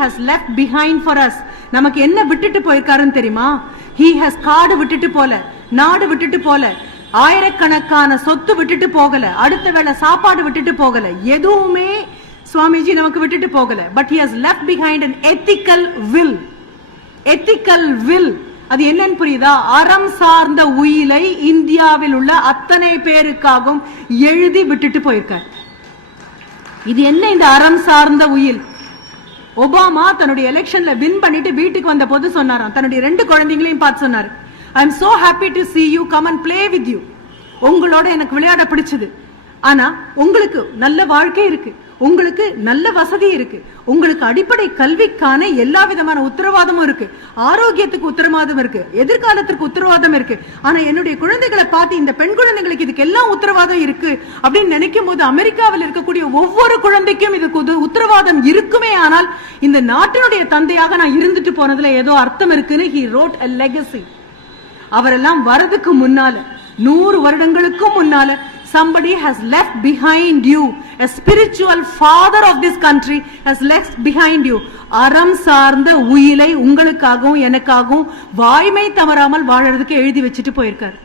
Has left behind for us நமக்கு என்ன விட்டுட்டு போயிருக்காருன்னு தெரியுமா? ஹீ ஹஸ் காடு விட்டுட்டு போல நாடு விட்டுட்டு போல ஆயிரக்கணக்கான சொத்து விட்டுட்டு போகல அடுத்த வேளை சாப்பாடு விட்டுட்டு போகல எதுவுமே சுவாமிஜி நமக்கு விட்டுட்டு போகல. But he has left behind an ethical will ethical will அது என்னன்னு புரியுதா? அறம் சார்ந்த உயிலை இந்தியாவில் உள்ள அத்தனை பேருக்காகவும் எழுதி விட்டுட்டு போயிருக்கார். இது என்ன இந்த அறம் சார்ந்த உயில்? ஒபாமா தன்னுடைய எலெக்ஷன்ல வின் பண்ணிட்டு வீட்டுக்கு வந்த போது சொன்னாராம். தன்னுடைய ரெண்டு குழந்தைங்களையும் பார்த்து சொன்னார். I am so happy to see you come and play with you உங்களோட எனக்கு விளையாட பிடிச்சது. ஆனா உங்களுக்கு நல்ல வாழ்க்கை இருக்கு. உங்களுக்கு நல்ல வசதி இருக்கு. உங்களுக்கு அடிப்படை கல்விக்கான எல்லா விதமான உத்தரவாதமும் இருக்கு. ஆரோக்கியத்துக்கு உத்தரவாதம் இருக்கு. எதிர்காலத்திற்கு உத்தரவாதம் இருக்கு. ஆனா என்னுடைய குழந்தைகளை பார்த்து இந்த பெண் குழந்தைகளுக்கு இதுக்கு எல்லாம் உத்தரவாதம் இருக்கு அப்படின்னு நினைக்கும் போது அமெரிக்காவில் இருக்கக்கூடிய ஒவ்வொரு குழந்தைக்கும் இதுக்கு உத்தரவாதம் இருக்குமே ஆனால் இந்த நாட்டினுடைய தந்தையாக நான் இருந்துட்டு போனதுல ஏதோ அர்த்தம் இருக்குன்னு ஹி ரோட் அ லெகசி அவரெல்லாம் வரதுக்கு முன்னால நூறு வருடங்களுக்கும் முன்னால somebody has left behind you. A spiritual father of this country has left behind you. அறம் சார்ந்த உயிலை உங்களுக்காகவும் எனக்காகவும் வாய்மை தவறாமல் வாழறதுக்கு எழுதி வச்சுட்டு போயிருக்காரு.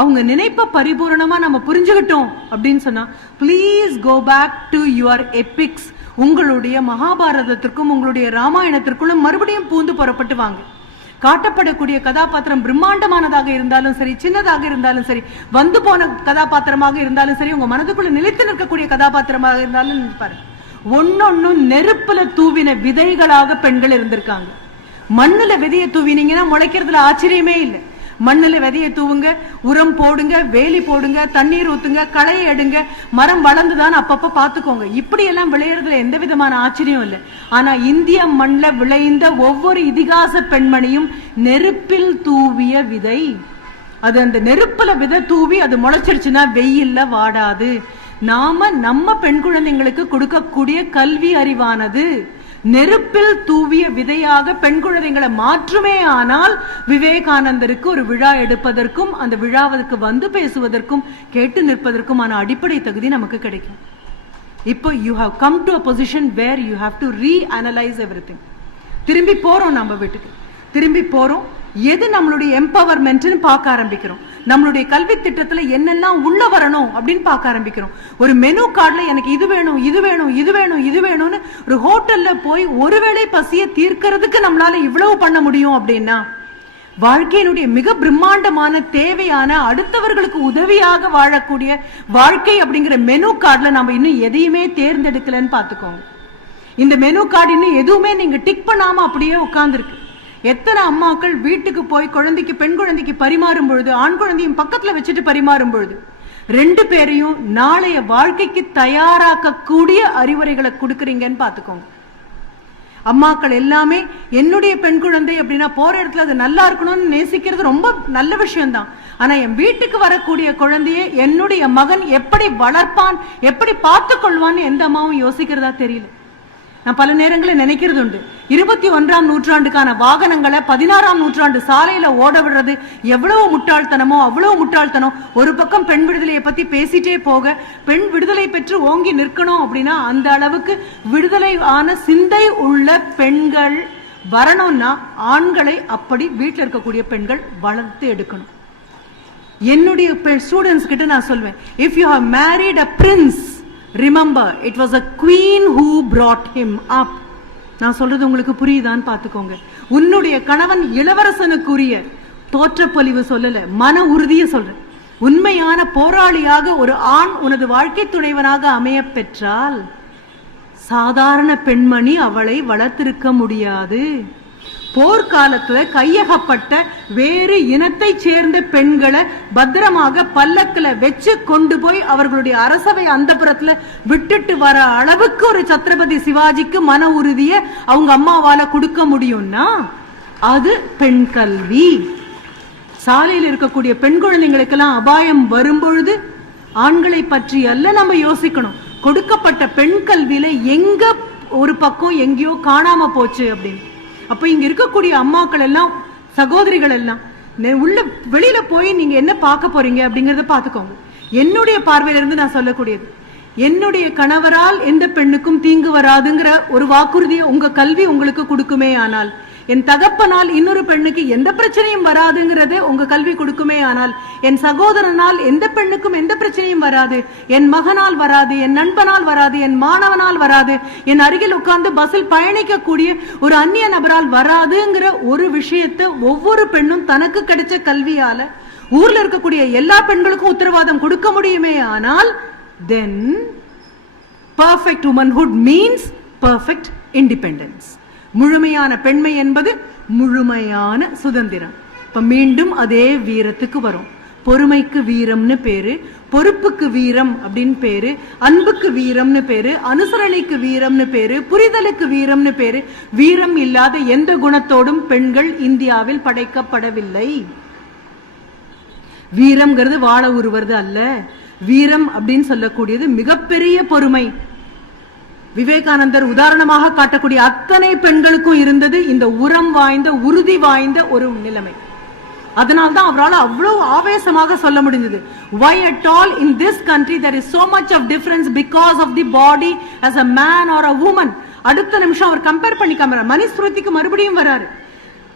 அவங்க நினைப்ப பரிபூரணமா நம்ம புரிஞ்சுக்கிட்டோம் அப்படின்னு சொன்னா please go back to your epics உங்களுடைய மகாபாரதத்திற்கும் உங்களுடைய ராமாயணத்திற்குள்ளும் மறுபடியும் பூந்து புறப்பட்டு வாங்க. காட்டப்படக்கூடிய கதாபாத்திரம் பிரம்மாண்டமானதாக இருந்தாலும் சரி சின்னதாக இருந்தாலும் சரி வந்து போன கதாபாத்திரமாக இருந்தாலும் சரி உங்க மனதுக்குள்ள நிலைத்து நிற்கக்கூடிய கதாபாத்திரமாக இருந்தாலும் நினைப்பாரு ஒன்னொன்னும் நெருப்புல தூவின விதைகளாக பெண்கள் இருந்திருக்காங்க. மண்ணுல விதைய தூவினீங்கன்னா முளைக்கிறதுல ஆச்சரியமே இல்லை. மண்ணில் விதைய தூவுங்க உரம் போடுங்க வேலி போடுங்க தண்ணீர் ஊத்துங்க களையை எடுங்க மரம் வளர்ந்துதான் அப்பப்ப பாத்துக்கோங்க இப்படி எல்லாம் விளையறதுல எந்த விதமான ஆச்சரியம் இல்லை. ஆனா இந்திய மண்ணில் விளைந்த ஒவ்வொரு இதிகாச பெண்மணியும் நெருப்பில் தூவிய விதை. அது அந்த நெருப்புல விதை தூவி அது முளைச்சிருச்சுன்னா வெயில்ல வாடாது. நாம நம்ம பெண் குழந்தைங்களுக்கு கொடுக்கக்கூடிய கல்வி அறிவானது. நெருப்பில் தூவிய விதையாக பெண் குழந்தைகளை மாற்றுமே ஆனால் விவேகானந்தருக்கு ஒரு விழா எடுப்பதற்கும் அந்த விழாவிற்கு வந்து பேசுவதற்கும் கேட்டு நிற்பதற்குமான அடிப்படை தகுதி நமக்கு கிடைக்கும். இப்போ you have come to a position where you have to reanalyse every திரும்பி போறோம் நம்ம வீட்டுக்கு. திரும்பி போறோம் எது நம்மளுடைய எம்பவர்மெண்ட்னு பார்க்க ஆரம்பிக்கிறோம்? நம்மளுடைய கல்வி திட்டத்துல என்னெல்லாம் உள்ள வரணும் அப்படின்னு பார்க்க ஆரம்பிக்கிறோம். ஒரு மெனு கார்டில் எனக்கு இது வேணும் இது வேணும் இது வேணும் இது வேணும்னு ஒரு ஹோட்டல்ல போய் ஒருவேளை பசியை தீர்க்கறதுக்கு நம்மளால இவ்வளவு பண்ண முடியும் அப்படின்னா வாழ்க்கையினுடைய மிக பிரம்மாண்டமான தேவையான அடுத்தவர்களுக்கு உதவியாக வாழக்கூடிய வாழ்க்கை அப்படிங்கிற மெனு கார்டில் நம்ம இன்னும் எதையுமே தேர்ந்தெடுக்கலன்னு பார்த்துக்கோங்க. இந்த மெனு கார்டு இன்னும் எதுவுமே நீங்க டிக் பண்ணாம அப்படியே உட்கார்ந்துருக்கு. எத்தனை அம்மாக்கள் வீட்டுக்கு போய் குழந்தைக்கு பெண் குழந்தைக்கு பரிமாறும் பொழுது ஆண் குழந்தையும் பக்கத்துல வச்சுட்டு பரிமாறும் பொழுது ரெண்டு பேரையும் நாளைய வாழ்க்கைக்கு தயாராக்கக்கூடிய அறிவுரைகளை கொடுக்குறீங்கன்னு பாத்துக்கோங்க அம்மாக்கள் எல்லாமே என்னுடைய பெண் குழந்தை அப்படின்னா போற இடத்துல அது நல்லா இருக்கணும்னு நேசிக்கிறது ரொம்ப நல்ல விஷயம்தான். ஆனா என் வீட்டுக்கு வரக்கூடிய குழந்தையை என்னுடைய மகன் எப்படி வளர்ப்பான் எப்படி பார்த்து கொள்வான்னு எந்த அம்மாவும் யோசிக்கிறதா தெரியல. நான் பல நேரங்களில் நினைக்கிறது உண்டு இருபத்தி ஒன்றாம் நூற்றாண்டுக்கான வாகனங்களை பதினாறாம் நூற்றாண்டு சாலையில ஓட விடுறது எவ்வளவு முட்டாள்தனமோ அவ்வளவு முட்டாள்தனம் ஒரு பக்கம் பெண் விடுதலையை பத்தி பேசிட்டே போக பெண் விடுதலை பெற்று ஓங்கி நிற்கணும் அப்படின்னா அந்த அளவுக்கு விடுதலை ஆன சிந்தை உள்ள பெண்கள் வரணும்னா ஆண்களை அப்படி வீட்டில் இருக்கக்கூடிய பெண்கள் வளர்த்து எடுக்கணும். என்னுடைய ஸ்டூடெண்ட்ஸ் கிட்ட நான் சொல்வேன் if you have married a prince remember it was a queen who brought him up நான் சொல்றது உங்களுக்கு புரியுதான்னு பார்த்துக்கோங்க. உன்னுடைய கணவன் இளவரசனுக்குரிய தோற்றப்பொலிவு சொல்லல மன உறுதியை சொல்றேன். உண்மையான போராளியாக ஒரு ஆண் உனது வாழ்க்கை துணைவனாக அமைய பெற்றால் சாதாரண பெண்மணி அவளை வளர்த்திருக்க முடியாது. போர்க்காலத்துல கையகப்பட்ட வேறு இனத்தைச் சேர்ந்த பெண்களை பத்திரமாக பல்லக்கில் வச்சு கொண்டு போய் அவர்களுடைய அரசவை அந்தப்புறத்துல விட்டுட்டு வர அளவுக்கு ஒரு சத்ரபதி சிவாஜிக்கு மன உறுதியை அவங்க அம்மாவால கொடுக்க முடியும்னா அது பெண் கல்வி. சாலையில் இருக்கக்கூடிய பெண் குழந்தைங்களுக்கெல்லாம் அபாயம் வரும்பொழுது ஆண்களை பற்றி அல்ல நம்ம யோசிக்கணும். கொடுக்கப்பட்ட பெண் கல்வியில எங்க ஒரு பக்கம் எங்கேயோ காணாம போச்சு அப்படின்னு. அப்போ இங்க இருக்கக்கூடிய அம்மாக்கள் எல்லாம் சகோதரிகள் எல்லாம் உள்ள வெளியில போய் நீங்க என்ன பார்க்க போறீங்க அப்படிங்கறத பாத்துக்கோங்க என்னுடைய பார்வையில இருந்து நான் சொல்லக்கூடியது. என்னுடைய கணவரால் எந்த பெண்ணுக்கும் தீங்கு வராதுங்கிற ஒரு வாக்குறுதியை உங்க கல்வி உங்களுக்கு கொடுக்குமே ஆனால் என் தகப்பனால் இன்னொரு பெண்ணுக்கு எந்த பிரச்சனையும் வராதுங்கிறது உங்க கல்வி கொடுக்குமே ஆனால் என் சகோதரனால் எந்த பெண்ணுக்கும் எந்த பிரச்சனையும் வராது. என் மகனால் வராது என் நண்பனால் வராது என் மாணவனால் வராது. என் அருகில் உட்கார்ந்து பஸ்ஸில் பயணிக்கக்கூடிய ஒரு அந்நிய நபரால் வராதுங்கிற ஒரு விஷயத்தை ஒவ்வொரு பெண்ணும் தனக்கு கிடைச்ச கல்வியால ஊர்ல இருக்கக்கூடிய எல்லா பெண்களுக்கும் உத்தரவாதம் கொடுக்க முடியுமே ஆனால் then perfect womanhood means perfect independence முழுமையான பெண்மை என்பது முழுமையான சுதந்திரம். இப்ப மீண்டும் அதே வீரத்துக்கு வரும். பொறுமைக்கு வீரம்னு பேரு பொறுப்புக்கு வீரம் அப்படின்னு பேரு அன்புக்கு வீரம்னு பேரு அனுசரணைக்கு வீரம்னு பேரு புரிதலுக்கு வீரம்னு பேரு வீரம் இல்லாத எந்த குணத்தோடும் பெண்கள் இந்தியாவில் படைக்கப்படவில்லை. வீரம்ங்கிறது வாழ உருவது அல்ல. வீரம் அப்படின்னு சொல்லக்கூடியது மிகப்பெரிய பொறுமை. விவேகானந்தர் உதாரணமாக காட்டக்கூடிய அத்தனை பெண்களுக்கும் இருந்தது இந்த உரம் வாய்ந்த உறுதி வாய்ந்த ஒரு நிலைமை. அதனால்தான் அவரால் அவ்வளவு ஆவேசமாக சொல்ல முடிஞ்சது why at all in this country there is so much of difference because of the body as a man or a woman அடுத்த நிமிஷம் அவர் கம்பேர் பண்ணி காமிறார் மனுஸ்மிருதிக்கு மறுபடியும் வராரு.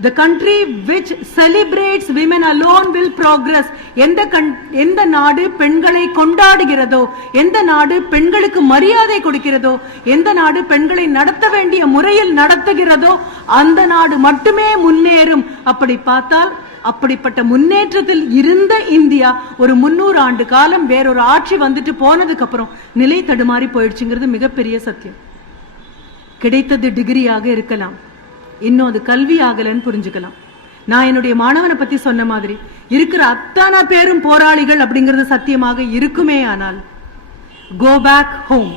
The country which celebrates women alone will progress எந்த கண் எந்த நாடு பெண்களை கொண்டாடுகிறதோ எந்த நாடு பெண்களுக்கு மரியாதை கொடுக்கிறதோ எந்த நாடு பெண்களை நடத்த வேண்டிய முறையில் நடத்துகிறதோ அந்த நாடு மட்டுமே முன்னேறும். அப்படி பார்த்தால் அப்படிப்பட்ட முன்னேற்றத்தில் இருந்த இந்தியா ஒரு முன்னூறு ஆண்டு காலம் வேறொரு ஆட்சி வந்துட்டு போனதுக்கு அப்புறம் நிலை தடுமாறி போயிடுச்சுங்கிறது மிகப்பெரிய சத்தியம். கிடைத்தது டிகிரியாக இருக்கலாம். இன்னும் அது கல்வி ஆகலன்னு புரிஞ்சுக்கலாம். நான் என்னுடைய மாணவனை பத்தி சொன்ன மாதிரி இருக்கிற அத்தனை பேரும் போராளிகள் அப்படிங்கிறது சத்தியமாக இருக்குமே ஆனால் கோ பேக் ஹோம்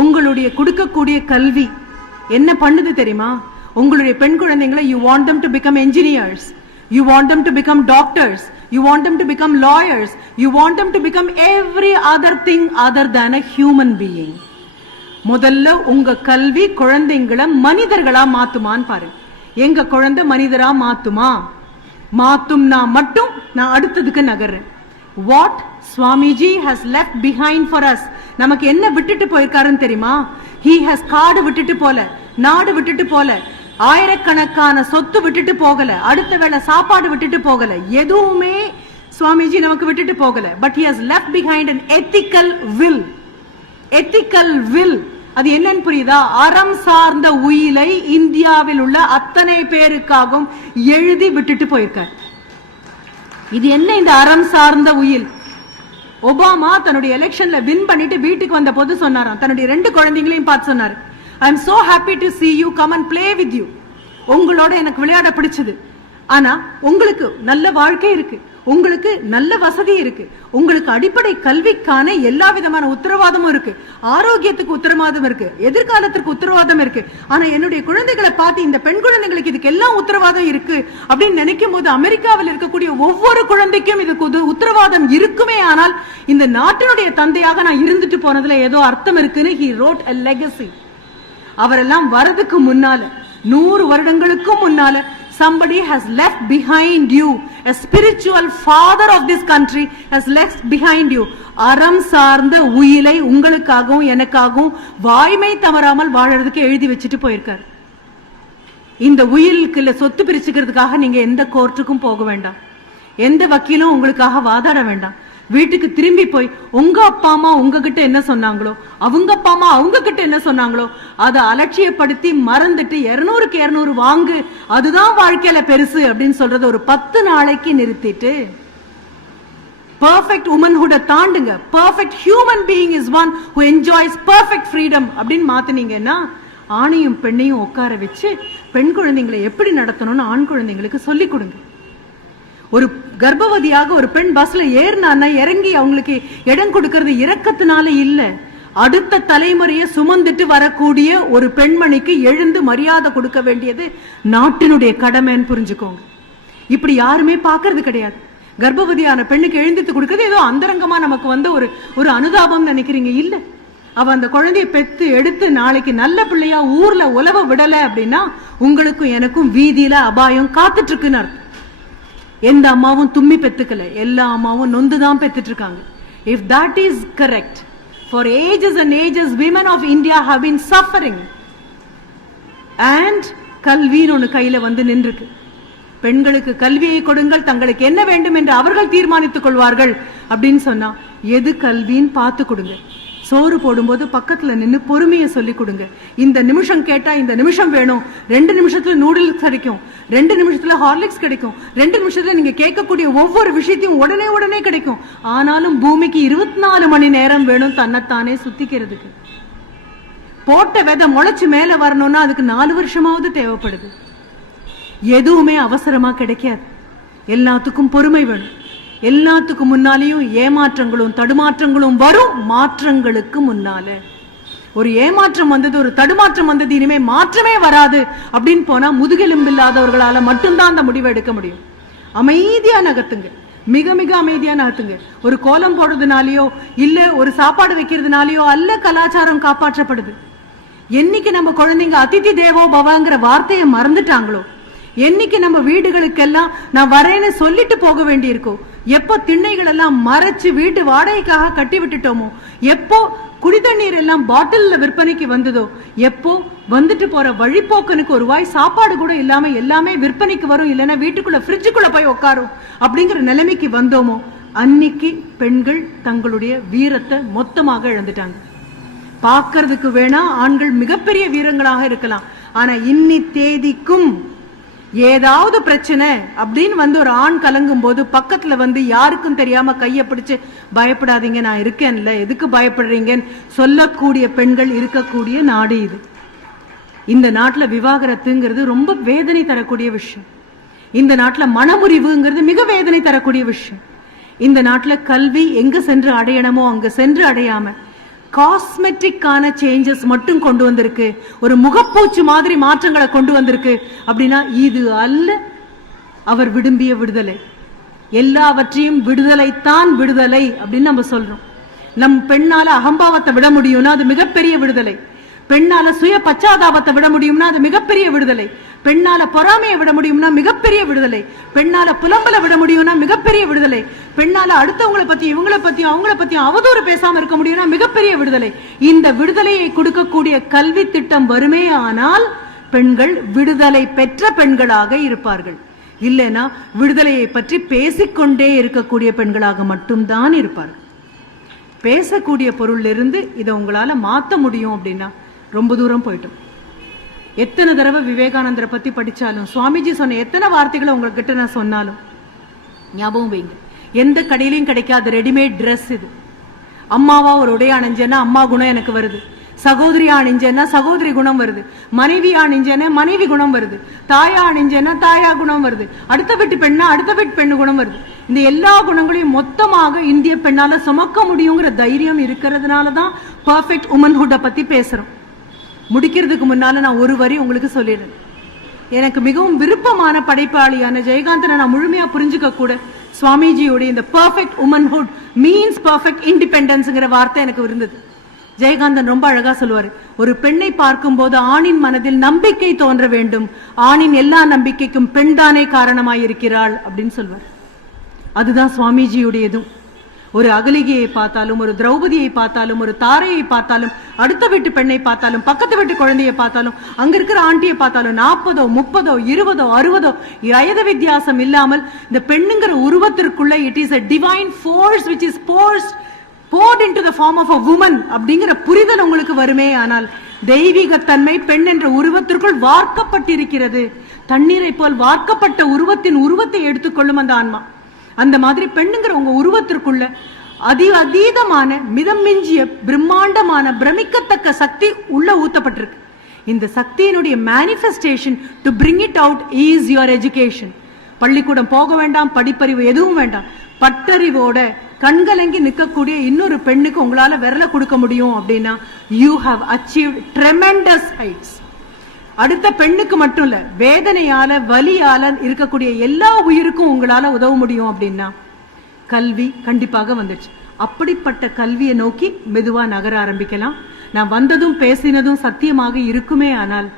உங்களுடைய கொடுக்கக்கூடிய கல்வி என்ன பண்ணுது தெரியுமா? உங்களுடைய பெண் குழந்தைங்களை you want them to become engineers you want them to become doctors you want them to become lawyers you want them to become every other thing other than a human being முதல்ல உங்க கல்வி குழந்தைங்களை மனிதர்களா மாத்துமான்னு பாரு. எங்க குழந்தை மனிதரா மாத்துமா? மாத்தும்னா மட்டும் நான் அடுத்ததுக்கு நகர்றேன். What Swamiji has left behind for us நமக்கு என்ன விட்டுட்டு போயிருக்காருன்னு தெரியுமா? ஹி ஹஸ் காடு விட்டுட்டு போல நாடு விட்டுட்டு போல ஆயிரக்கணக்கான சொத்து விட்டுட்டு போகல அடுத்த வேளை சாப்பாடு விட்டுட்டு போகல எதுவுமே சுவாமிஜி நமக்கு விட்டுட்டு போகல. But he has left behind an ethical will ethical will அது என்னன்னு புரியுதா? அறம் சார்ந்த உயிலை இந்தியாவில் உள்ள அத்தனை பேருக்காகவும் எழுதி விட்டுட்டு போயிருக்கார். இது என்ன இந்த அறம் சார்ந்த உயில்? ஒபாமா தன்னுடைய எலெக்ஷன்ல வின் பண்ணிட்டு வீட்டுக்கு வந்த போது சொன்னாராம். தன்னுடைய ரெண்டு குழந்தைங்களையும் பார்த்து சொன்னாரு. I am so happy to see you come and play with you உங்களோட எனக்கு விளையாட பிடிச்சது. ஆனா உங்களுக்கு நல்ல வாழ்க்கை இருக்கு. உங்களுக்கு நல்ல வசதி இருக்கு. உங்களுக்கு அடிப்படை கல்விக்கான எல்லா விதமான உத்தரவாதமும் இருக்கு. ஆரோக்கியத்துக்கு உத்தரவாதம் இருக்கு. எதிர்காலத்திற்கு உத்தரவாதம் இருக்கு. ஆனா என்னுடைய குழந்தைகளை பார்த்து இந்த பெண் குழந்தைகளுக்கு இதுக்கு எல்லாம் உத்தரவாதம் இருக்கு அப்படின்னு நினைக்கும் போது அமெரிக்காவில் இருக்கக்கூடிய ஒவ்வொரு குழந்தைக்கும் இதுக்கு உத்தரவாதம் இருக்குமே ஆனால் இந்த நாட்டினுடைய தந்தையாக நான் இருந்துட்டு போனதுல ஏதோ அர்த்தம் இருக்குன்னு ஹி ரோட் அ லெகசி அவரெல்லாம் வரதுக்கு முன்னால நூறு வருடங்களுக்கும் முன்னால somebody has left behind you. A spiritual father of this country has left behind you. அறம் சார்ந்த உயிலை உங்களுக்காகவும் எனக்காகவும் வாய்மை தவறாமல் வாழறதுக்கு எழுதி வச்சுட்டு போயிருக்காரு. இந்த உயிலுக்குள்ள சொத்து பிரிச்சுக்கிறதுக்காக நீங்க எந்த கோர்ட்டுக்கும் போக வேண்டாம். எந்த வக்கீலும் உங்களுக்காக வாதாட வேண்டாம். வீட்டுக்கு திரும்பி போய் உங்க அப்பா அம்மா உங்ககிட்ட என்ன சொன்னாங்களோ அவங்க அப்பா அம்மா அவங்க கிட்ட என்ன சொன்னாங்களோ அதை அலட்சியப்படுத்தி மறந்துட்டு இருநூறுக்கு இருநூறு வாங்கு அதுதான் வாழ்க்கையில பெருசு அப்படின்னு சொல்றத ஒரு பத்து நாளைக்கு நிறுத்திட்டு perfect உமன்ஹுட தாண்டுங்க. Perfect human being is one who enjoys perfect freedom அப்படின்னு மாத்துனீங்கன்னா ஆணையும் பெண்ணையும் உட்கார வச்சு பெண் குழந்தைங்களை எப்படி நடத்தணும்னு ஆண் குழந்தைங்களுக்கு சொல்லிக் கொடுங்க. ஒரு கர்ப்பவதியாக ஒரு பெண் பஸ்ல ஏறினான்னா இறங்கி அவங்களுக்கு இடம் கொடுக்கறது இறக்கத்தினால இல்ல. அடுத்த தலைமுறையை சுமந்துட்டு வரக்கூடிய ஒரு பெண்மணிக்கு எழுந்து மரியாதை கொடுக்க வேண்டியது நாட்டினுடைய கடமைன்னு புரிஞ்சுக்கோங்க. இப்படி யாருமே பார்க்கறது கிடையாது. கர்ப்பவதியான பெண்ணுக்கு எழுந்திட்டு கொடுக்கறது ஏதோ அந்தரங்கமா நமக்கு வந்து ஒரு ஒரு அனுதாபம் நினைக்கிறீங்க? இல்ல. அவ அந்த குழந்தைய பெத்து எடுத்து நாளைக்கு நல்ல பிள்ளையா ஊர்ல உலவ விடல அப்படின்னா உங்களுக்கும் எனக்கும் வீதியில அபாயம் காத்துட்டு இருக்குன்னு அர்த்தம். எந்த அம்மாவும் தும்மி பெத்துக்கல. எல்லா அம்மாவும் நொந்து தான் பெத்துட்டு இருக்காங்க if that is correct for ages and ages women of India have been suffering and கல்வின்னு ஒன்று கையில வந்து நின்றுக்கு பெண்களுக்கு கல்வியை கொடுங்கள் தங்களுக்கு என்ன வேண்டும் என்று அவர்கள் தீர்மானித்துக் கொள்வார்கள் அப்படின்னு சொன்னா எது கல்வின்னு பார்த்து கொடுங்க. சோறு போடும்போது பக்கத்தில் நின்று பொறுமையை சொல்லி கொடுங்க. இந்த நிமிஷம் கேட்டால் இந்த நிமிஷம் வேணும். ரெண்டு நிமிஷத்தில் நூடுல்ஸ் கிடைக்கும். ரெண்டு நிமிஷத்தில் ஹார்லிக்ஸ் கிடைக்கும். ரெண்டு நிமிஷத்தில் நீங்கள் கேட்கக்கூடிய ஒவ்வொரு விஷயத்தையும் உடனே உடனே கிடைக்கும். ஆனாலும் பூமிக்கு இருபத்தி நாலு மணி நேரம் வேணும் தன்னைத்தானே சுத்திக்கிறதுக்கு. போட்ட விதை முளைச்சு மேலே வரணும்னா அதுக்கு நாலு வருஷமாவது தேவைப்படுது. எதுவுமே அவசரமா கிடைக்காது. எல்லாத்துக்கும் பொறுமை வேணும். எல்லாத்துக்கும் முன்னாலேயும் ஏமாற்றங்களும் தடுமாற்றங்களும் வரும் மாற்றங்களுக்கு முன்னால. ஒரு ஏமாற்றம் வந்தது ஒரு தடுமாற்றம் வந்தது இனிமே மாற்றமே வராது அப்படின்னு போனா முதுகெலும்பு இல்லாதவர்களால மட்டும்தான் அந்த முடிவை எடுக்க முடியும். அமைதியா நகர்த்துங்க. மிக மிக அமைதியா நகர்த்துங்க. ஒரு கோலம் போடுறதுனாலயோ இல்ல ஒரு சாப்பாடு வைக்கிறதுனாலயோ அல்ல கலாச்சாரம் காப்பாற்றப்படுது. என்னைக்கு நம்ம குழந்தைங்க அதிதி தேவோ பவாங்கிற வார்த்தையை மறந்துட்டாங்களோ என்னைக்கு நம்ம வீடுகளுக்கெல்லாம் நான் வரேன்னு சொல்லிட்டு போக வேண்டியிருக்கோ எப்போ திண்ணைகள் எல்லாம் மறைச்சு வீட்டு வாடகைக்காக கட்டி விட்டுட்டோமோ? எப்போ குடிதண்ணீர் எல்லாம் பாட்டிலில் விற்பனைக்கு வந்ததோ? எப்போ வந்துட்டு போற வழிப்போக்கனுக்கு ஒரு வாய் சாப்பாடு கூட இல்லாம எல்லாமே விற்பனைக்கு வரும் இல்லைன்னா வீட்டுக்குள்ள ஃப்ரிட்ஜுக்குள்ள போய் உட்காரும் அப்படிங்கிற நிலைமைக்கு வந்தோமோ? அன்னைக்கு பெண்கள் தங்களுடைய வீரத்தை மொத்தமாக இழந்துட்டாங்க. பார்க்கறதுக்கு வேணா ஆண்கள் மிகப்பெரிய வீரங்களாக இருக்கலாம். ஆனா இன்னி தேதிக்கும் ஏதாவது பிரச்சனை அப்படின்னு வந்து ஒரு ஆண் கலங்கும் போது பக்கத்துல வந்து யாருக்கும் தெரியாம கைய பிடிச்சு பயப்படாதீங்க நான் இருக்கேன்ல எதுக்கு பயப்படுறீங்கன்னு சொல்லக்கூடிய பெண்கள் இருக்கக்கூடிய நாடு இது. இந்த நாட்டுல விவாகரத்துங்கிறது ரொம்ப வேதனை தரக்கூடிய விஷயம். இந்த நாட்டுல மனமுறிவுங்கிறது மிக வேதனை தரக்கூடிய விஷயம். இந்த நாட்டுல கல்வி எங்க சென்று அடையணுமோ அங்க சென்று அடையாம காஸ்மெட்டிக்கான சேஞ்சஸ் மட்டும் கொண்டு வந்திருக்கு. ஒரு முகப்பூச்சு மாதிரி மாற்றங்களை கொண்டு வந்திருக்கு. அப்படின்னா இது அல்ல அவர் விரும்பிய விடுதலை. எல்லாவற்றையும் விடுதலைத்தான் விடுதலை அப்படின்னு நம்ம சொல்றோம். நம் பெண்ணால அகம்பாவத்தை விட முடியும்னா அது மிகப்பெரிய விடுதலை. பெண்ணால சுய பச்சாதாபத்தை விட முடியும்னா அது மிகப்பெரிய விடுதலை. பெண்ணால பொறாமையை விட முடியும்னா மிகப்பெரிய விடுதலை. பெண்ணால புலம்பல விட முடியும்னா மிகப்பெரிய விடுதலை. பெண்ணால அடுத்தவங்களை பத்தி இவங்களை பத்தியும் அவங்கள பத்தியும் அவதூறு பேசாம இருக்க முடியும்னா மிகப்பெரிய விடுதலை. இந்த விடுதலையை கொடுக்கக்கூடிய கல்வி திட்டம் வருமே ஆனால் பெண்கள் விடுதலை பெற்ற பெண்களாக இருப்பார்கள். இல்லைன்னா விடுதலையை பற்றி பேசிக்கொண்டே இருக்கக்கூடிய பெண்களாக மட்டும்தான் இருப்பார்கள். பேசக்கூடிய பொருள்ல இருந்து இதை உங்களால மாத்த முடியும் அப்படின்னா ரொம்ப தூரம் போயிட்டோம். எத்தனை தடவை விவேகானந்தரை பத்தி படிச்சாலும் சுவாமிஜி சொன்ன எத்தனை வார்த்தைகளை உங்ககிட்ட நான் சொன்னாலும் ஞாபகம் வைங்க. எந்த கடையிலையும் கிடைக்காத ரெடிமேட் ட்ரெஸ் இது. அம்மாவா ஒரு உடைய அணிஞ்சேன்னா அம்மா குணம் எனக்கு வருது. சகோதரியா அணிஞ்சேன்னா சகோதரி குணம் வருது. மனைவியா அணிஞ்சேன்னா மனைவி குணம் வருது. தாயா அணிஞ்சேன்னா தாயா குணம் வருது. அடுத்த வீட்டு பெண்ணா அடுத்த வீட்டு பெண்ணு குணம் வருது. இந்த எல்லா குணங்களையும் மொத்தமாக இந்திய பெண்ணால சுமக்க முடியுங்கிற தைரியம் இருக்கிறதுனால தான் பர்ஃபெக்ட் உமன்ஹுட்டை பத்தி பேசுறோம். முடிக்கிறதுக்கு முன்னால நான் ஒரு வரி உங்களுக்கு சொல்லிடுறேன். எனக்கு மிகவும் விருப்பமான படைப்பாளியான ஜெயகாந்தனை நான் முழுமையா புரிஞ்சுக்க கூட சுவாமிஜியுடைய இந்த பர்ஃபெக்ட் உமன்ஹுட் மீன்ஸ் பர்ஃபெக்ட் இண்டிபெண்டன்ஸ்ங்கிற வார்த்தை எனக்கு இருந்தது. ஜெயகாந்தன் ரொம்ப அழகா சொல்லுவாரு ஒரு பெண்ணை பார்க்கும்போது ஆணின் மனதில் நம்பிக்கை தோன்ற வேண்டும். ஆணின் எல்லா நம்பிக்கைக்கும் பெண்தானே காரணமாயிருக்கிறாள் அப்படின்னு சொல்வார். அதுதான் சுவாமிஜியுடையதும். ஒரு அகலிகையை பார்த்தாலும் ஒரு திரௌபதியை பார்த்தாலும் ஒரு தாரையை பார்த்தாலும் அடுத்த வீட்டு பெண்ணை பார்த்தாலும் பக்கத்து வீட்டு குழந்தையை பார்த்தாலும் அங்க இருக்கிற ஆண்டியை பார்த்தாலும் நாற்பதோ முப்பதோ இருபதோ அறுபதோ வயது வித்தியாசம் இல்லாமல் இந்த பெண்ணுங்கிற உருவத்திற்குள்ள it is a divine force which is forced poured into the form of a woman அப்படிங்கிற புரிதல் உங்களுக்கு வருமே ஆனால் தெய்வீகத்தன்மை பெண் என்ற உருவத்திற்குள் வார்க்கப்பட்டிருக்கிறது. தண்ணீரை போல் வார்க்கப்பட்ட உருவத்தின் உருவத்தை எடுத்துக்கொள்ளும் அந்த ஆன்மா. அந்த மாதிரி பெண்ணுங்கிற உங்க உருவத்திற்குள்ள அதி அதீதமான மிதம் மிஞ்சிய பிரம்மாண்டமான பிரமிக்கத்தக்க சக்தி உள்ள ஊத்தப்பட்டிருக்கு. இந்த சக்தியினுடைய manifestation to bring it out is your education பள்ளிக்கூடம் போக வேண்டாம் படிப்பறிவு எதுவும் வேண்டாம். பட்டறிவோட கண்கலங்கி நிற்கக்கூடிய இன்னொரு பெண்ணுக்கு உங்களால விரல கொடுக்க முடியும் அப்படின்னா you have achieve tremendous heights அடுத்த பெண்ணுக்கு மட்டும் இல்ல வேதனையால வலியால இருக்கக்கூடிய எல்லா உயிருக்கும் உங்களால உதவ முடியும் அப்படின்னா கல்வி கண்டிப்பாக வந்துச்சு அப்படிப்பட்ட கல்வியை நோக்கி மெதுவா நகர ஆரம்பிக்கலாம். நான் வந்ததும் பேசினதும் சத்தியமாக இருக்குமே ஆனால்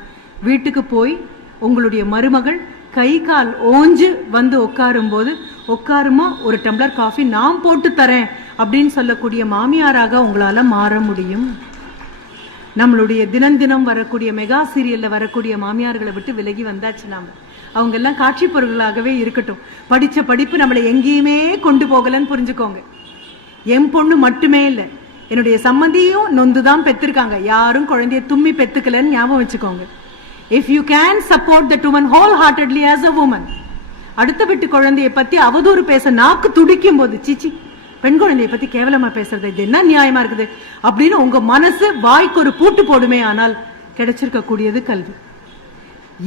வீட்டுக்கு போய் உங்களுடைய மருமகள் கை கால் ஓஞ்சு வந்து உட்காரும் போது உட்காருமா ஒரு டம்ளர் காஃபி நான் போட்டு தரேன் அப்படின்னு சொல்லக்கூடிய மாமியாராக உங்களால மாற முடியும். நம்மளுடைய தினம் தினம் வரக்கூடிய மெகா சீரியல்ல வரக்கூடிய மாமியார்களை விட்டு விலகி வந்தாச்சு நாம. அவங்க எல்லாம் காட்சி பொருள்களாகவே இருக்கட்டும். படிச்ச படிப்பு நம்மளை எங்கேயுமே கொண்டு போகலன்னு புரிஞ்சுக்கோங்க. என் பொண்ணு மட்டுமே இல்லை என்னுடைய சம்மந்தியும் நொந்து தான் பெற்றிருக்காங்க யாரும் குழந்தைய தும்மி பெத்துக்கலன்னு ஞாபகம் வச்சுக்கோங்க. If you can support that woman wholeheartedly as a woman அடுத்த வீட்டு குழந்தைய பத்தி அவதூறு பேச நாக்கு துடிக்கும் போது சிச்சி. பெண் குழந்தைய பத்தி கேவலமா பேசுறது இது என்ன நியாயமா இருக்குது அப்படின்னு உங்க மனசு வாய்க்கு ஒரு பூட்டு போடுமே ஆனால் கிடைச்சிருக்க கூடியது கல்வி.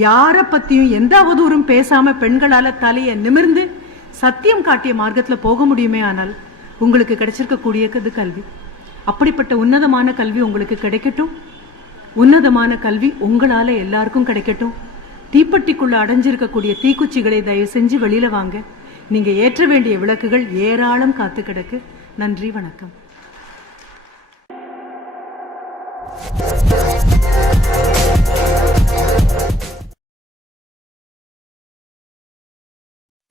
யார பத்தியும் எந்த அவதூறும் பேசாம பெண்களால தலைய நிமிர்ந்து சத்தியம் காட்டிய மார்க்கத்துல போக முடியுமே ஆனால் உங்களுக்கு கிடைச்சிருக்க கூடியது கல்வி. அப்படிப்பட்ட உன்னதமான கல்வி உங்களுக்கு கிடைக்கட்டும். உன்னதமான கல்வி உங்களால எல்லாருக்கும் கிடைக்கட்டும். தீப்பெட்டிக்குள்ள அடைஞ்சிருக்கக்கூடிய தீக்குச்சிகளை தயவு செஞ்சு வெளியில வாங்க. நீங்க ஏற்ற வேண்டிய விளக்குகள் ஏராளம் காத்து கிடக்கு. நன்றி வணக்கம்.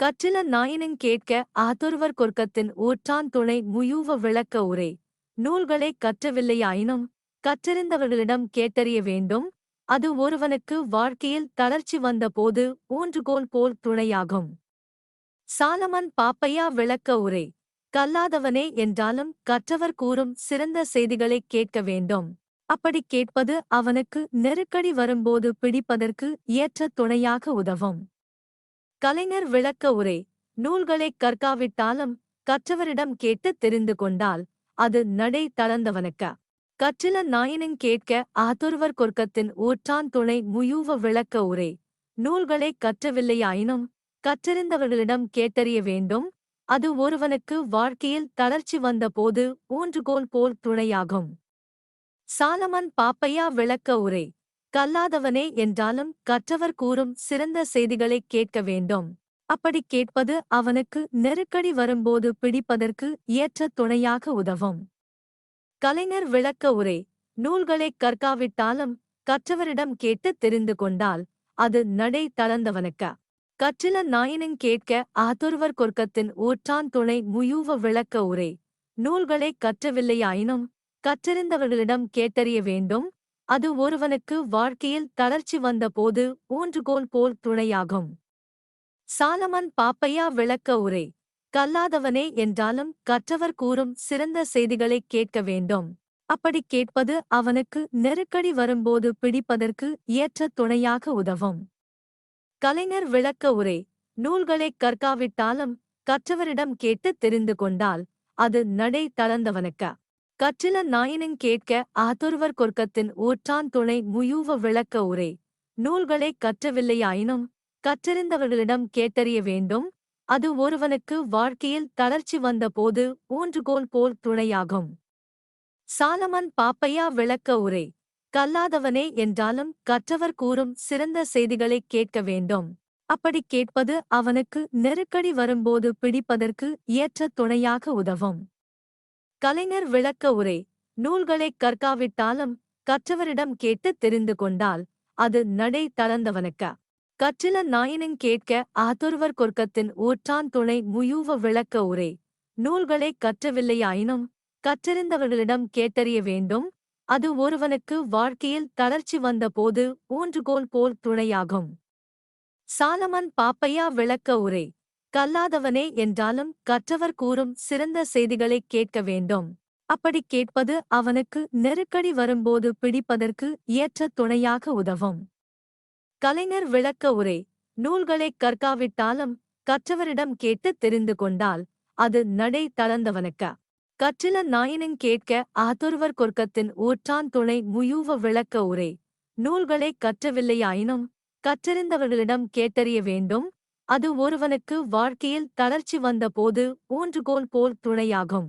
கற்றில நாயினுங் கேட்க ஆதொருவர் கொர்க்கத்தின் ஊற்றான் துணை முயூவ விளக்க உரை. நூல்களை கற்றவில்லையாயினும் கற்றறிந்தவர்களிடம் கேட்டறிய வேண்டும். அது ஒருவனுக்கு வாழ்க்கையில் தளர்ச்சி வந்தபோது ஊன்றுகோல் போல் துணையாகும். சாலமன் பாப்பையா விளக்க உரை. கல்லாதவனே என்றாலும் கற்றவர் கூறும் சிறந்த செய்திகளைக் கேட்க வேண்டும். அப்படி கேட்பது அவனுக்கு நெருக்கடி வரும்போது பிடிப்பதற்கு ஏற்ற துணையாக உதவும். கலைஞர் விளக்க உரை. நூல்களைக் கற்காவிட்டாலும் கற்றவரிடம் கேட்டு தெரிந்து கொண்டால் அது நடை தளர்ந்தவனுக்க. கற்றில நாயினுங் கேட்க ஆதொருவர் கொர்க்கத்தின் ஊற்றான் துணை முயூவ விளக்க உரை. நூல்களைக் கற்றவில்லையாயினும் கற்றறிந்தவர்களிடம் கேட்டறிய வேண்டும். அது ஒருவனுக்கு வாழ்க்கையில் தளர்ச்சி வந்தபோது ஊன்றுகோல் போல் துணையாகும். சாலமன் பாப்பையா விளக்க உரை. கல்லாதவனே என்றாலும் கற்றவர் கூறும் சிறந்த செய்திகளைக் கேட்க வேண்டும். அப்படி கேட்பது அவனுக்கு நெருக்கடி வரும்போது பிடிப்பதற்கு ஏற்ற துணையாக உதவும். கலைஞர் விளக்க உரை. நூல்களைக் கற்காவிட்டாலும் கற்றவரிடம் கேட்டு தெரிந்து கொண்டால் அது நடை தளர்ந்தவனுக்க? கற்றில நாயினுங் கேட்க ஆதொருவர் கொர்க்கத்தின் ஊற்றான் துணை முயூவ விளக்க உரை. நூல்களைக் கற்றவில்லையாயினும் கற்றறிந்தவர்களிடம் கேட்டறிய வேண்டும். அது ஒருவனுக்கு வாழ்க்கையில் தளர்ச்சி வந்தபோது ஊன்றுகோல் போல் துணையாகும். சாலமன் பாப்பையா விளக்க உரை. கல்லாதவனே என்றாலும் கற்றவர் கூறும் சிறந்த செய்திகளைக் கேட்க வேண்டும். அப்படி கேட்பது அவனுக்கு நெருக்கடி வரும்போது பிடிப்பதற்கு ஏற்ற துணையாக உதவும். கலைஞர் விளக்க உரை. நூல்களைக் கற்காவிட்டாலும் கற்றவரிடம் கேட்டு தெரிந்து கொண்டால் அது நடை தளர்ந்தவனுக்க. கற்றில நாயினுங் கேட்க ஆதொருவர் கொர்க்கத்தின் ஊற்றான் துணை முயூவ விளக்க உரை. நூல்களைக் கற்றவில்லையாயினும் கற்றறிந்தவர்களிடம் கேட்டறிய வேண்டும். அது ஒருவனுக்கு வாழ்க்கையில் தளர்ச்சி வந்தபோது ஊன்றுகோல் போல் துணையாகும். சாலமன் பாப்பையா விளக்க உரை. கல்லாதவனே என்றாலும் கற்றவர் கூறும் சிறந்த செய்திகளைக் கேட்க வேண்டும். அப்படி கேட்பது அவனுக்கு நெருக்கடி வரும்போது பிடிப்பதற்கு ஏற்ற துணையாக உதவும். கலைஞர் விளக்க உரை நூல்களைக் கற்காவிட்டாலும் கற்றவரிடம் கேட்டு தெரிந்து கொண்டால் அது நடை தளர்ந்தவனுக்க. கற்றில நாயினுங் கேட்க ஆதொருவர் கொர்க்கத்தின் ஊற்றான் துணை முயூவ விளக்க உரை நூல்களைக் கற்றவில்லையாயினும் கற்றறிந்தவர்களிடம் கேட்டறிய வேண்டும் அது ஒருவனுக்கு வாழ்க்கையில் தளர்ச்சி வந்தபோது ஊன்றுகோல் போல் துணையாகும். சாலமன் பாப்பையா விளக்க உரை கல்லாதவனே என்றாலும் கற்றவர் கூறும் சிறந்த செய்திகளைக் கேட்க வேண்டும். அப்படி கேட்பது அவனுக்கு நெருக்கடி வரும்போது பிடிப்பதற்கு ஏற்ற துணையாக உதவும். கலைஞர் விளக்க உரை நூல்களைக் கற்காவிட்டாலும் கற்றவரிடம் கேட்டு தெரிந்து கொண்டால் அது நடை தளர்ந்தவனுக்க. கற்றில நாயினுங் கேட்க ஆதொருவர் கொர்க்கத்தின் ஊற்றான் துணை முயூவ விளக்க உரை. நூல்களைக் கற்றவில்லையாயினும் கற்றறிந்தவர்களிடம் கேட்டறிய வேண்டும். அது ஒருவனுக்கு வாழ்க்கையில் தளர்ச்சி வந்தபோது ஊன்றுகோல் போல் துணையாகும்.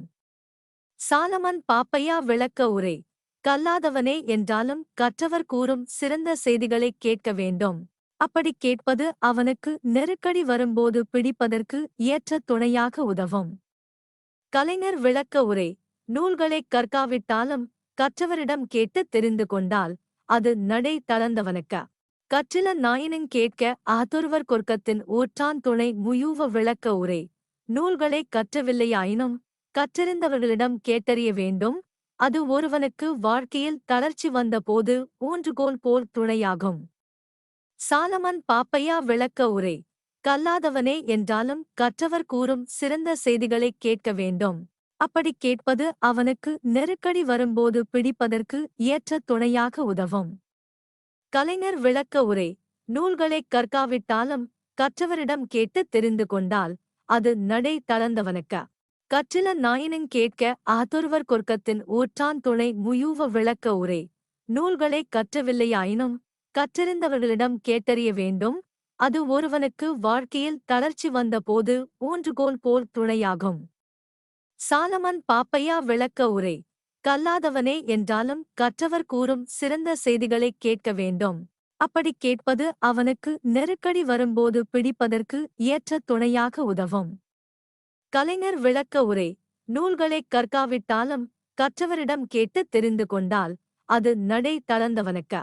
சாலமன் பாப்பையா விளக்க உரை. கல்லாதவனே என்றாலும் கற்றவர் கூறும் சிறந்த செய்திகளைக் கேட்க வேண்டும். அப்படி கேட்பது அவனுக்கு நெருக்கடி வரும்போது பிடிப்பதற்கு ஏற்ற துணையாக உதவும். கலைஞர் விளக்க உரை. நூல்களைக் கற்காவிட்டாலும் கற்றவரிடம் கேட்டு தெரிந்து கொண்டால் அது நடை தளர்ந்தவனுக்க. கற்றில நாயினுங் கேட்க ஆதொருவர் கொர்க்கத்தின் ஊற்றான் துணை முயூவ விளக்க உரை. நூல்களை கற்றவில்லையாயினும் கற்றறிந்தவர்களிடம் கேட்டறிய வேண்டும். அது ஒருவனுக்கு வாழ்க்கையில் தளர்ச்சி வந்தபோது ஊன்றுகோல் போல் துணையாகும். சாலமன் பாப்பையா விளக்க உரை. கல்லாதவனே என்றாலும் கற்றவர் கூறும் சிறந்த செய்திகளைக் கேட்க வேண்டும். அப்படி கேட்பது அவனுக்கு நெருக்கடி வரும்போது பிடிப்பதற்கு ஏற்ற துணையாக உதவும். கலைஞர் விளக்க உரை நூல்களைக் கற்காவிட்டாலும் கற்றவரிடம் கேட்டு தெரிந்து கொண்டால் அது நடை தளர்ந்தவனுக்க. கற்றில நாயினுங் கேட்க ஆதொருவர் கொர்க்கத்தின் ஊற்றான் துணை முயூவ விளக்க உரை நூல்களைக் கற்றவில்லையாயினும் கற்றறிந்தவர்களிடம் கேட்டறிய வேண்டும் அது ஒருவனுக்கு வாழ்க்கையில் தளர்ச்சி வந்தபோது ஊன்றுகோல் போல் துணையாகும். சாலமன் பாப்பையா விளக்க உரை கல்லாதவனே என்றாலும் கற்றவர் கூறும் சிறந்த செய்திகளைக் கேட்க வேண்டும். அப்படி கேட்பது அவனுக்கு நெருக்கடி வரும்போது பிடிப்பதற்கு ஏற்ற துணையாக உதவும். கலைஞர் விளக்க உரை நூல்களைக் கற்காவிட்டாலும் கற்றவரிடம் கேட்டு தெரிந்து கொண்டால் அது நடை தளர்ந்தவனுக்கு.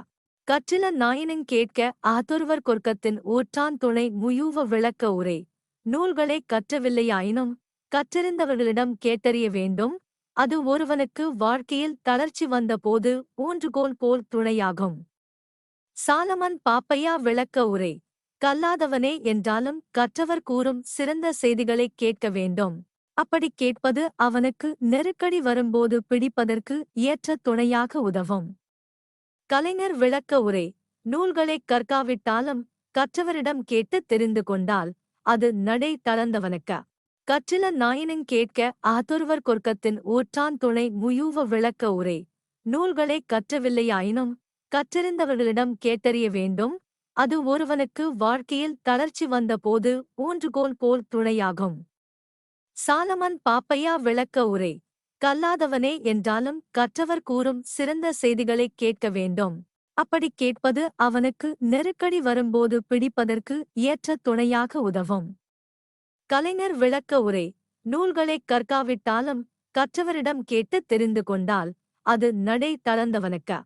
கற்றில நாயினுங் கேட்க ஆதொருவர் கொர்க்கத்தின் ஊற்றான் துணை முயூவ விளக்க உரை. நூல்களைக் கற்றவில்லையாயினும் கற்றறிந்தவர்களிடம் கேட்டறிய வேண்டும். அது ஒருவனுக்கு வாழ்க்கையில் தளர்ச்சி வந்தபோது ஊன்றுகோல் போல் துணையாகும். சாலமன் பாப்பையா விளக்க உரை. கல்லாதவனே என்றாலும் கற்றவர் கூறும் சிறந்த செய்திகளைக் கேட்க வேண்டும். அப்படி கேட்பது அவனுக்கு நெருக்கடி வரும்போது பிடிப்பதற்கு ஏற்ற துணையாக உதவும். கலைஞர் விளக்க உரை. நூல்களைக் கற்காவிட்டாலும் கற்றவரிடம் கேட்டு தெரிந்து கொண்டால் அது நடை தளர்ந்தவனுக்க. கற்றில நாயினுங் கேட்க ஆதொருவர் கொர்க்கத்தின் ஊற்றான் துணை முயூவ விளக்க உரை. நூல்களைக் கற்றவில்லையாயினும் கற்றறிந்தவர்களிடம் கேட்டறிய வேண்டும். அது ஒருவனுக்கு வாழ்க்கையில் தளர்ச்சி வந்தபோது ஊன்றுகோல் போல் துணையாகும். சாலமன் பாப்பையா விளக்க உரை. கல்லாதவனே என்றாலும் கற்றவர் கூறும் சிறந்த செய்திகளைக் கேட்க வேண்டும். அப்படி கேட்பது அவனுக்கு நெருக்கடி வரும்போது பிடிப்பதற்கு ஏற்ற துணையாக உதவும். கலைஞர் விளக்க உரை நூல்களைக் கற்காவிட்டாலும் கற்றவரிடம் கேட்டு தெரிந்து கொண்டால் அது நடை தளர்ந்தவனுக்க.